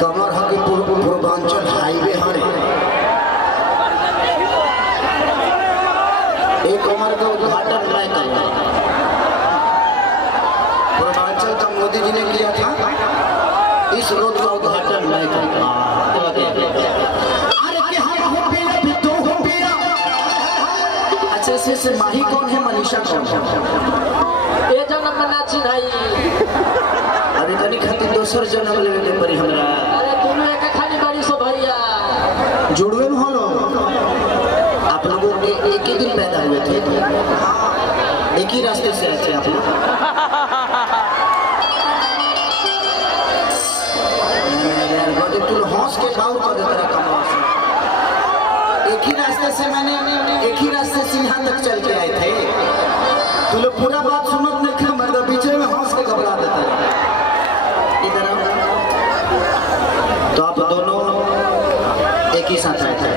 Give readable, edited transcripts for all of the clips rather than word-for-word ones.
कमर हकी पूर्वांचल हाईवे हरे एक कमर का उद्घाटन मैं करूँगा। पूर्वांचल का मोदी जी ने किया था, इस रोड का उद्घाटन मैं करूँगा। अच्छे से माही कौन है, मनीषा कौन है? ये जन्म में नाची भाई। अरे तनी खातिर दोसर जन्म लेवे के पड़ी हमरा। अरे दोनों एक खाली बड़ी सो भैया जुड़वे में हो लोग। आप लोगों के एक ही दिन पैदा हुए थे, एक ही रास्ते से आए थे आप लोग। तुम हौस के खाओ कर देता कमवा से। एक ही रास्ते से मैंने एक ही रास्ते से यहाँ तक चल के आए थे। तू लोग पूरा बात सुनत नहीं थे, मर्द पीछे में हंस के घबरा देते। इधर तो आप दोनों एक ही साथ आए थे।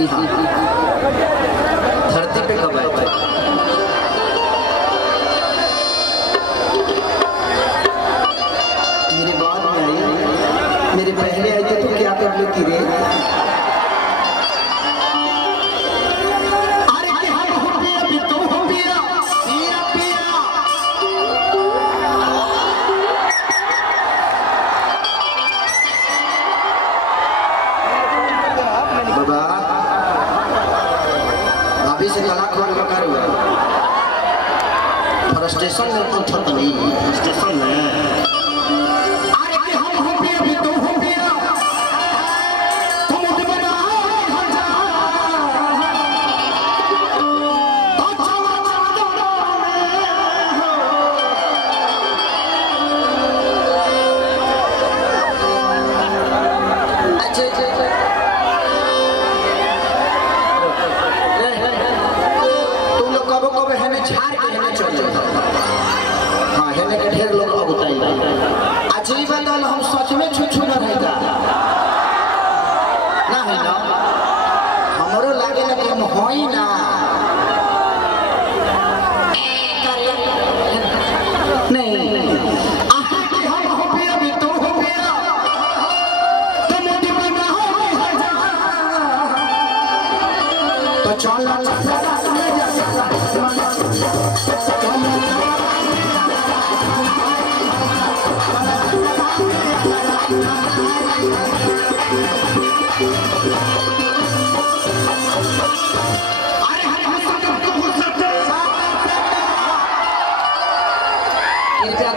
यहाँ धरती पे कब आए थे? मेरे बाद में आई, मेरे पहले आए थे तो क्या कर लेती रे? स्टेशन में तो छत नहीं, स्टेशन में अरे कि हम हो पिया भी तुम हो पिया, तुम उठबना हो जा तो चला चादरों में हो। अच्छा तुम लोग कबो कबो है ना झाड़ के है ना चल जाओ। हाँ है ना कि ढेर लोग अब बताइए। अजीब बताओ हम सच में छुछू न रहेगा ना, है ना? हमरो लागे ना कि हम होई ना नहीं।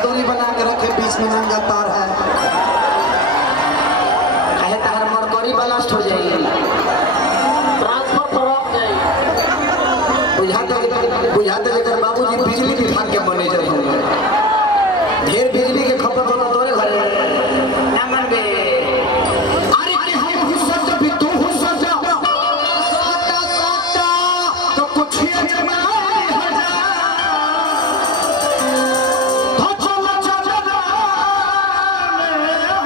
दूरी बना के रखे, बीच में नंगा तार है, कहे तार मरकरी ब्लास्ट हो जाएगी, ट्रांसफर खराब जाए। बुझाते लेकर बाबूजी बिजली विभाग के मैनेजर होंगे। ढेर बिजली के खपत होगा तोरे घरे ना मनबे। अरे कि हम हुस्सा जब भी तू हुस्सा जा साटा साटा तो कुछ ही जमाए हजा तो चला चला में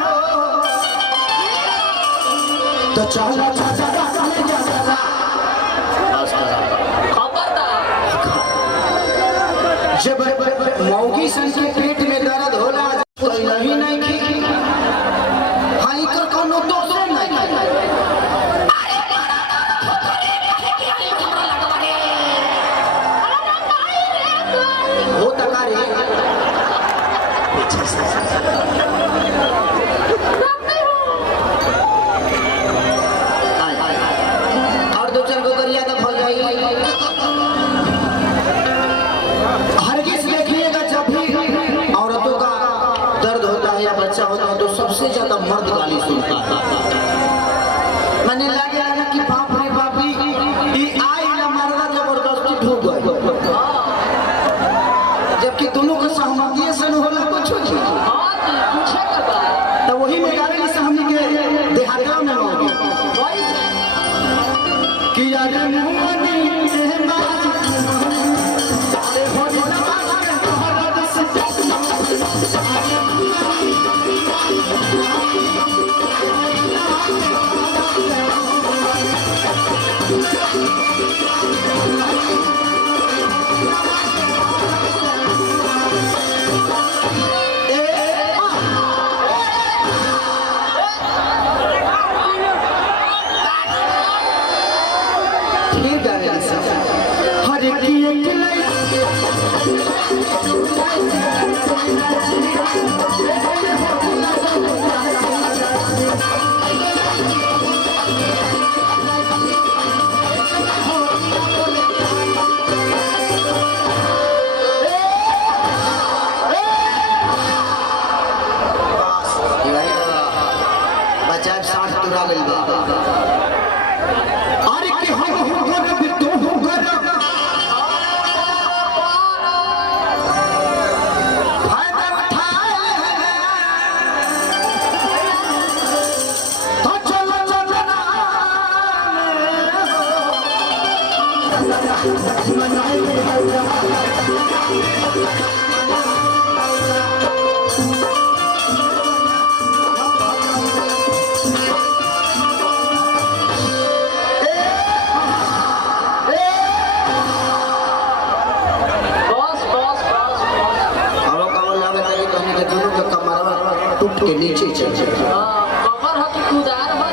हो तो चला चला ले जा जब मौगी सन के पेट में दर्द होला नहीं नहीं खी हाई कर कोनो दोसर नहीं हो तकारे और दो चार गोदरिया तक हो जाएगी। बच्चा होता है तो सबसे ज्यादा मर्द गाली सुनता है। मैंने लगे ना कि बाप रे बापी ये आई ना मर्दा जबरदस्ती ढूंढ गए, जबकि दोनों का सहमति से न होला कुछ नहीं। तो वही में गाली से हम के देहात में होगी कि यार के नीचे चल कमर हकी कुदार हो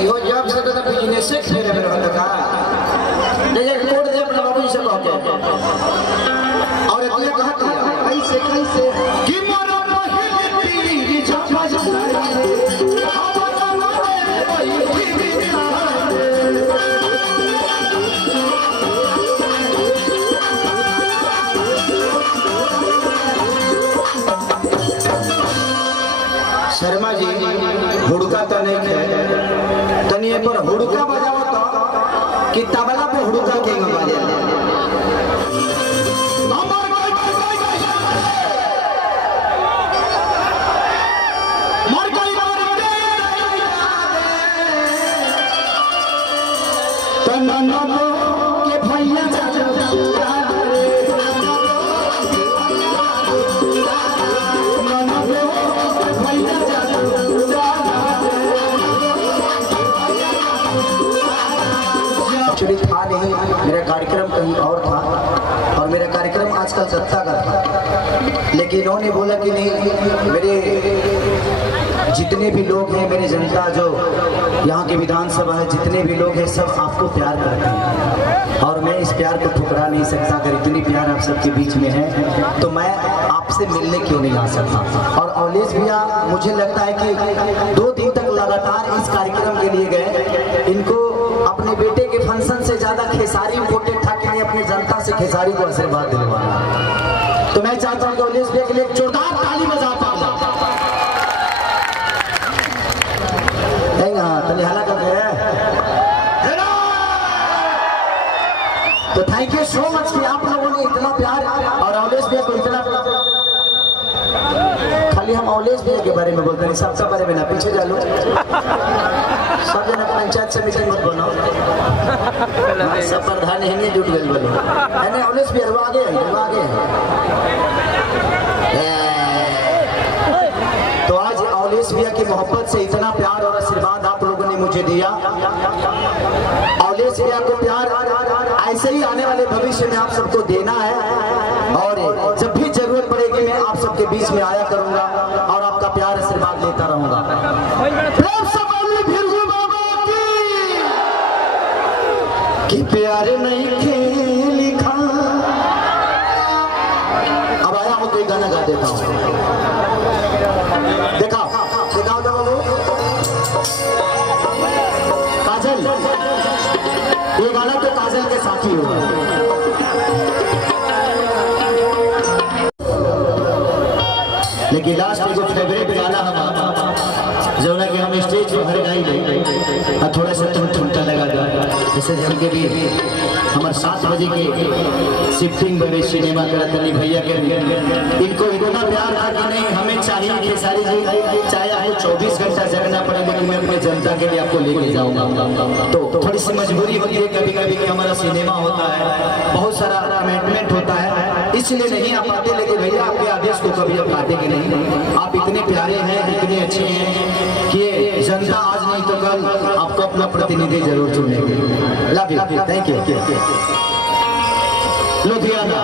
इहो जब से तो बिजनेस से खेले में रहता का नजर कोड दे अपना बाबू से कहते और इतने कहता कैसे कैसे कि मोरा पहिल पीरी छापा जाए शर्मा जी हुड़का तो नहीं है तनिए पर हुड़का बजाओ तो कि तबला पे हुड़का के बजे के भैया एक्चुअली था नहीं, मेरा कार्यक्रम कहीं और था और मेरा कार्यक्रम आज कलकत्ता का था, लेकिन इन्होंने बोला कि नहीं मेरे जितने भी लोग हैं, मेरी जनता जो यहाँ के विधानसभा है, जितने भी लोग हैं सब आपको प्यार करते हैं और मैं इस प्यार को ठुकरा नहीं सकता। अगर इतनी प्यार आप सबके बीच में है तो मैं आपसे मिलने क्यों नहीं आ सकता। और अवलेश भैया मुझे लगता है कि 2 दिन तक लगातार इस कार्यक्रम के लिए गए, इनको अपने बेटे के फंक्शन से ज्यादा खेसारी इम्पोर्टेंट था कि नहीं अपनी जनता से खेसारी को आशीर्वाद दिलवाना। तो मैं चाहता हूँ कि अवलेश भैया के लिए जोरदार ताली बजा पाऊँ। तो थैंक यू सो मच कि आप लोगों ने इतना प्यार और अवलेश भैया को इतना खाली हम अवलेश भैया के बारे में बोलते हैं, सबसे बारे में ना पीछे जा लो, सब जना पंचायत समिति मत बनाओ, सब प्रधान है जुट गए बोलो है अवलेश भैया वो आगे तो आज अवलेश भैया की मोहब्बत से इतना प्यार और आशीर्वाद आप लोगों ने मुझे दिया। अवलेश भैया को प्यार ऐसे ही आने वाले भविष्य में आप सबको देना है और जब भी जरूरत पड़ेगी मैं आप सबके बीच में आया करूंगा और आपका प्यार आशीर्वाद लेता रहूंगा। कि प्यार नहीं लिखा। अब आया हूं कोई गाना गा देता हूं, दिखाओ काजल, ये गाना तो काजल के साथी होगा। लेकिन लास्ट जो फेवरेट गाना हमारा जो ना कि हम स्टेज पर हर गाई ले थोड़ा सा ठुमठुमटा लगा दो, जैसे जम के भी हमारे 7 बजे के शिफ्टिंग बड़े सिनेमा करतनी भैया के इनको इतना प्यार था कि नहीं हमें चाहिए खेसारी जी, चाहे आपको 24 घंटा जगना पड़े लेकिन मैं अपनी जनता के लिए आपको लेके जाऊंगा। तो थोड़ी सी मजबूरी होती है कभी कभी कि हमारा सिनेमा होता है, बहुत सारा कमिटमेंट होता है, इसलिए नहीं आ पाते। लेकिन भैया आपके आदेश को कभी आप काटेंगे नहीं, आप इतने प्यारे हैं, इतने अच्छे हैं कि जनता आज नहीं तो कल आपको अपना प्रतिनिधि जरूर चुनेगी। Love you, thank you. Ludhiana